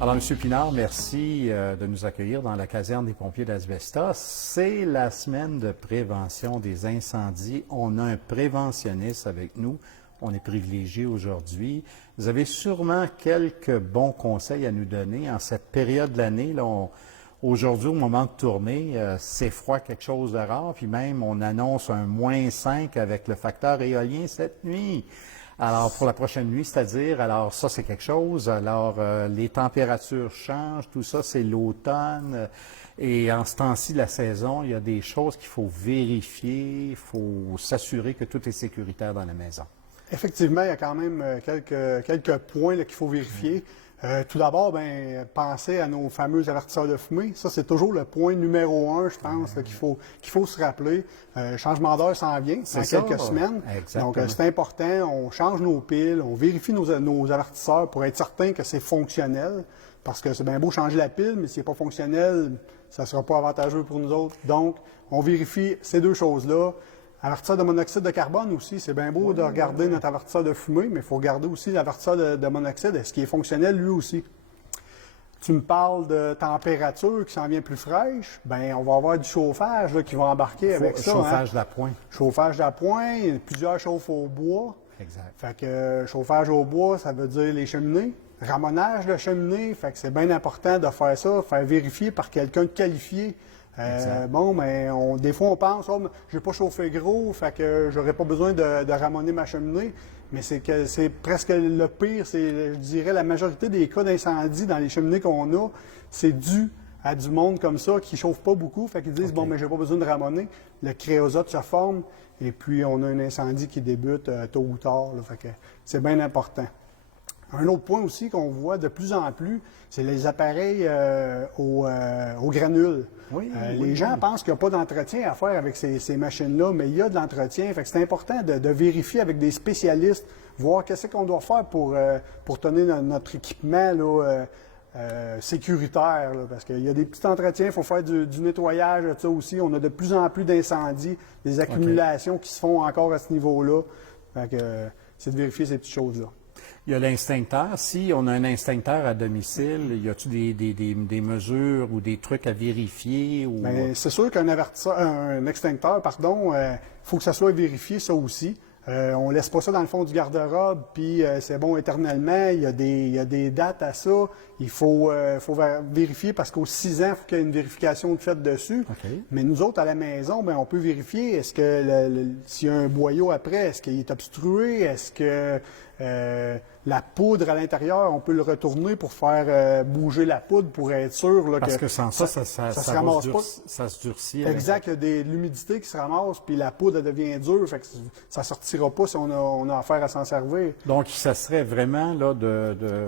Alors, M. Pinard, merci de nous accueillir dans la caserne des pompiers d'Asbestos. C'est la semaine de prévention des incendies. On a un préventionniste avec nous. On est privilégié aujourd'hui. Vous avez sûrement quelques bons conseils à nous donner en cette période de l'année. Aujourd'hui, au moment de tourner, c'est froid, quelque chose de rare. Puis même, on annonce un -5 avec le facteur éolien cette nuit. Alors, pour la prochaine nuit, c'est-à-dire, alors ça, c'est quelque chose. Alors, les températures changent, tout ça, c'est l'automne. Et en ce temps-ci de la saison, il y a des choses qu'il faut vérifier. Il faut s'assurer que tout est sécuritaire dans la maison. Effectivement, il y a quand même quelques points qu'il faut vérifier. Tout d'abord, pensez à nos fameux avertisseurs de fumée. Ça, c'est toujours le point numéro 1, je pense, qu'il faut se rappeler. Changement d'heure s'en vient dans quelques semaines. Exactement. Donc, c'est important. On change nos piles, on vérifie nos avertisseurs pour être certain que c'est fonctionnel. Parce que c'est bien beau changer la pile, mais si c'est pas fonctionnel, ça ne sera pas avantageux pour nous autres. Donc, on vérifie ces deux choses-là. Avertisseur de monoxyde de carbone aussi, c'est bien beau de regarder notre avertisseur de fumée, mais il faut regarder aussi l'avertisseur de monoxyde, est-ce qu'il est fonctionnel lui aussi? Tu me parles de température qui s'en vient plus fraîche, on va avoir du chauffage là, qui va embarquer avec ça. Chauffage d'appoint. Chauffage d'appoint, plusieurs chauffes au bois. Exact. Fait que chauffage au bois, ça veut dire les cheminées. Ramonage de cheminée, fait que c'est bien important de faire ça, faire vérifier par quelqu'un de qualifié. Des fois, on pense, j'ai pas chauffé gros, fait que j'aurais pas besoin de ramoner ma cheminée. Mais c'est presque le pire, je dirais, la majorité des cas d'incendie dans les cheminées qu'on a, c'est dû à du monde comme ça qui chauffe pas beaucoup, fait qu'ils disent, j'ai pas besoin de ramoner. Le créosote se forme, et puis on a un incendie qui débute tôt ou tard, là, fait que c'est bien important. Un autre point aussi qu'on voit de plus en plus, c'est les appareils aux granules. Les gens pensent qu'il n'y a pas d'entretien à faire avec ces machines-là, mais il y a de l'entretien. Fait que c'est important de vérifier avec des spécialistes, voir qu'est-ce qu'on doit faire pour tenir notre équipement là, sécuritaire. Là, parce qu'il y a des petits entretiens, il faut faire du nettoyage de ça aussi. On a de plus en plus d'incendies, des accumulations qui se font encore à ce niveau-là. Fait que c'est de vérifier ces petites choses-là. Il y a l'instincteur. Si on a un instincteur à domicile, y a-t-il des mesures ou des trucs à vérifier? Ou... c'est sûr qu'un extincteur, faut que ça soit vérifié, ça aussi. On laisse pas ça dans le fond du garde-robe, puis c'est bon éternellement. Il y a des dates à ça. Il faut vérifier parce qu'aux 6 ans, il faut qu'il y ait une vérification de fait dessus. Mais nous autres, à la maison, on peut vérifier est-ce que s'il y a un boyau après, est-ce qu'il est obstrué, est-ce que la poudre à l'intérieur, on peut le retourner pour faire bouger la poudre pour être sûr là, parce que sans ça se ramasse pas. Ça se durcit. Exact, il y a de l'humidité qui se ramasse, puis la poudre elle devient dure, fait que ça sortira pas si on a affaire à s'en servir. Donc, ça serait vraiment là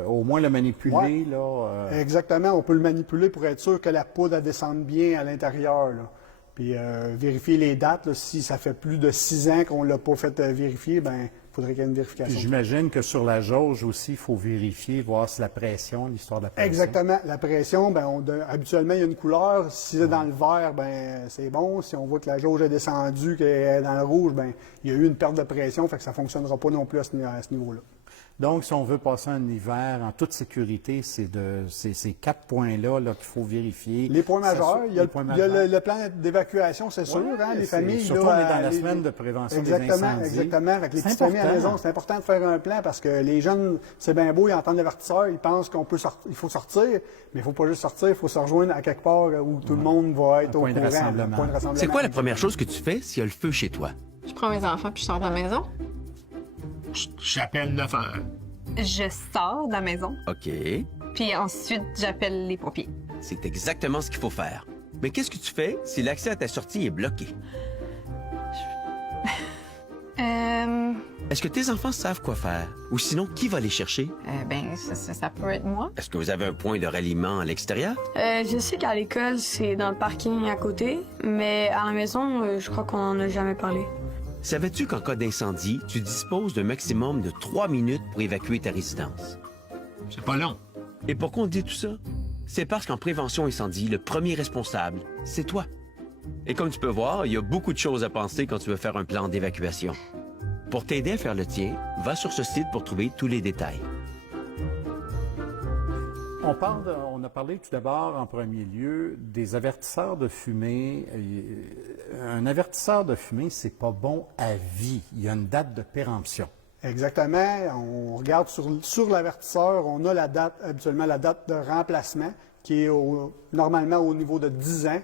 au moins le manipuler. Là, Exactement, on peut le manipuler pour être sûr que la poudre elle descende bien à l'intérieur. Là. Puis vérifier les dates, là, si ça fait plus de 6 ans qu'on ne l'a pas fait vérifier, il faudrait qu'il y ait une vérification. J'imagine que sur la jauge aussi, il faut vérifier, voir si la pression, l'histoire de la pression. Exactement. La pression, habituellement, il y a une couleur. Si c'est dans le vert, c'est bon. Si on voit que la jauge est descendue, qu'elle est dans le rouge, il y a eu une perte de pression, fait que ça ne fonctionnera pas non plus à ce niveau-là. Donc, si on veut passer un hiver en toute sécurité, c'est ces 4 points-là qu'il faut vérifier. Les points majeurs, il y a le plan d'évacuation, c'est sûr, les familles. Surtout, on est dans la semaine de prévention des incendies. Exactement. Avec les petites familles à la maison, c'est important de faire un plan parce que les jeunes, c'est bien beau, ils entendent l'avertisseur, ils pensent il faut sortir, mais il ne faut pas juste sortir, il faut se rejoindre à quelque part où tout le monde va être au courant. C'est quoi la première chose que tu fais s'il y a le feu chez toi? Je prends mes enfants puis je sors de la maison. J'appelle 911. Je sors de la maison. OK. Puis ensuite, j'appelle les pompiers. C'est exactement ce qu'il faut faire. Mais qu'est-ce que tu fais si l'accès à ta sortie est bloqué? Est-ce que tes enfants savent quoi faire? Ou sinon, qui va les chercher? Ça peut être moi. Est-ce que vous avez un point de ralliement à l'extérieur? Je sais qu'à l'école, c'est dans le parking à côté, mais à la maison, je crois qu'on n'en a jamais parlé. Savais-tu qu'en cas d'incendie, tu disposes d'un maximum de 3 minutes pour évacuer ta résidence? C'est pas long. Et pourquoi on dit tout ça? C'est parce qu'en prévention incendie, le premier responsable, c'est toi. Et comme tu peux voir, il y a beaucoup de choses à penser quand tu veux faire un plan d'évacuation. Pour t'aider à faire le tien, va sur ce site pour trouver tous les détails. On a parlé tout d'abord, en premier lieu, des avertisseurs de fumée. Un avertisseur de fumée, c'est pas bon à vie. Il y a une date de péremption. Exactement. On regarde sur l'avertisseur, on a la date, habituellement la date de remplacement, qui est normalement au niveau de 10 ans.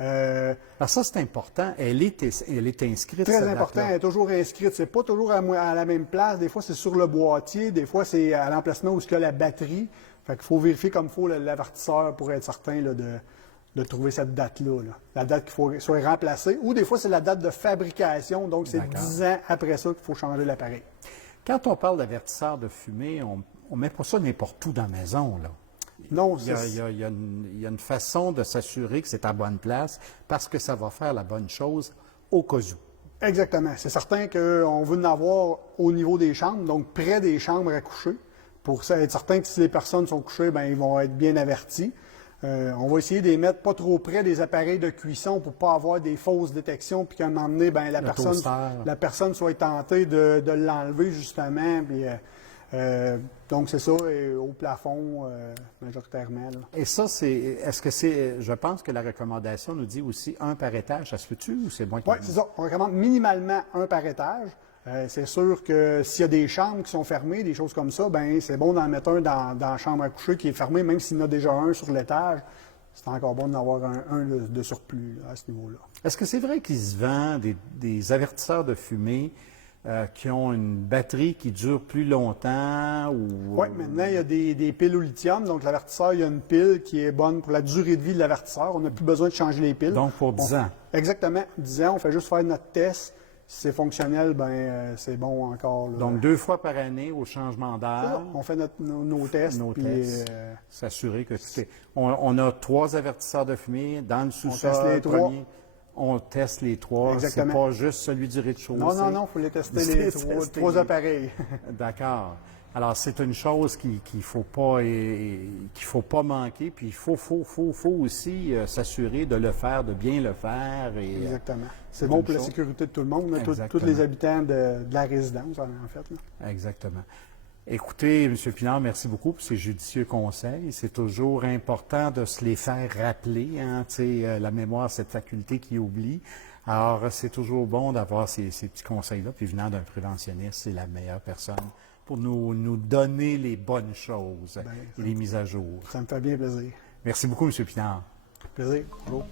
Alors ça, c'est important. Elle est inscrite. Très cette important, date-là. elle est toujours inscrite. C'est pas toujours à la même place. Des fois, c'est sur le boîtier. Des fois, c'est à l'emplacement où il y a la batterie. Fait qu'il faut vérifier comme il faut l'avertisseur pour être certain là, de trouver cette date-là. Là. La date qu'il faut soit remplacée. Ou des fois, c'est la date de fabrication. Donc, c'est D'accord. 10 ans après ça qu'il faut changer l'appareil. Quand on parle d'avertisseur de fumée, on ne met pas ça n'importe où dans la maison, là. Non, Il y a une façon de s'assurer que c'est à bonne place parce que ça va faire la bonne chose au cas où. Exactement. C'est certain qu'on veut en avoir au niveau des chambres, donc près des chambres à coucher. Pour ça, être certain que si les personnes sont couchées, ben ils vont être bien avertis. On va essayer de les mettre pas trop près des appareils de cuisson pour pas avoir des fausses détections, puis qu'à un moment donné, ben, la personne soit tentée de l'enlever justement. Puis, donc c'est ça, et au plafond majoritairement. Là. Et ça, je pense que la recommandation nous dit aussi un par étage. Ça se peut-tu ou c'est moins que Oui, c'est ça. On recommande minimalement un par étage. C'est sûr que s'il y a des chambres qui sont fermées, des choses comme ça, ben c'est bon d'en mettre un dans la chambre à coucher qui est fermée, même s'il y en a déjà un sur l'étage. C'est encore bon d'en avoir un de surplus là, à ce niveau-là. Est-ce que c'est vrai qu'il se vend des avertisseurs de fumée qui ont une batterie qui dure plus longtemps? Oui, maintenant, il y a des piles au lithium. Donc, l'avertisseur, il y a une pile qui est bonne pour la durée de vie de l'avertisseur. On n'a plus besoin de changer les piles. Donc, pour 10 ans. Exactement. 10 ans, on fait juste faire notre test. Si c'est fonctionnel, ben c'est bon encore. Là. Donc, 2 fois par année au changement d'air. On fait nos tests. Nos puis, tests. S'assurer que tout est... On a 3 avertisseurs de fumée dans le sous-sol. teste les 3. On teste les 3. Exactement. C'est pas juste celui du rez-de-chaussée. Non, il faut les tester les 3 appareils. D'accord. Alors, c'est une chose qu'il faut pas manquer, puis il faut aussi s'assurer de le faire, de bien le faire. Et, exactement. C'est bon pour la sécurité de tout le monde, tous les habitants de la résidence, en fait. Là. Exactement. Écoutez, M. Pinard, merci beaucoup pour ces judicieux conseils. C'est toujours important de se les faire rappeler. Hein, la mémoire, cette faculté qui oublie. Alors, c'est toujours bon d'avoir ces petits conseils-là. Puis venant d'un préventionniste, c'est la meilleure personne pour nous donner les bonnes choses et les mises à jour. Ça me fait bien plaisir. Merci beaucoup, M. Pinard. Plaisir. Bonjour.